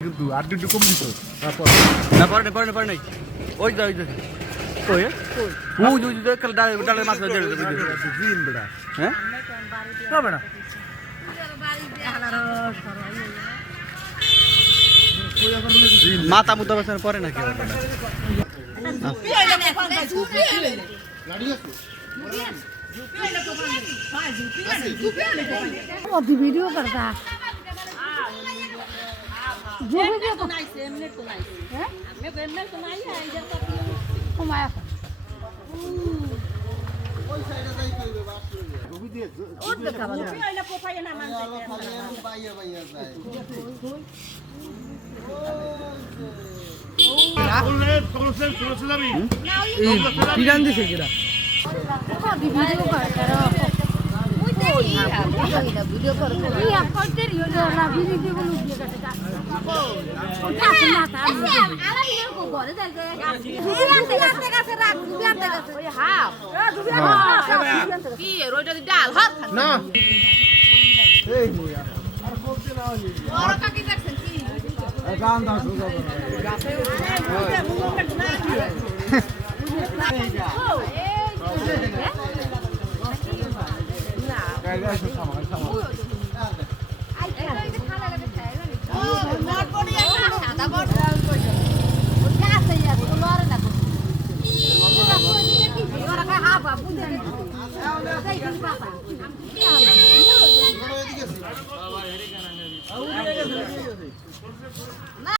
কিন্তু আর একটু কম দিত না পরে নাই ওই যা ওই কাল ডালের মাছ জিন বেড়া হ্যাঁ না বেড়া মাথা মুদ্দা বসার পরে নাকি वीडियो करता जो वीडियो तो घुमाया পিরান দিছে কিরা वीडियो करता वीडियो कर ये करते रहियो ना वीडियो बोलू ये करता आला ये को घरे जाके दुबियानते काছে রাখ দুবিয়ানতে কাছে ওই হাফ কি রইটা দি ডাল হাত না এই মিয়া আর বলতে না হলি ওরা কাকি দেখছেন কি গান দাও সোজা গাছে মুখ কাট না এই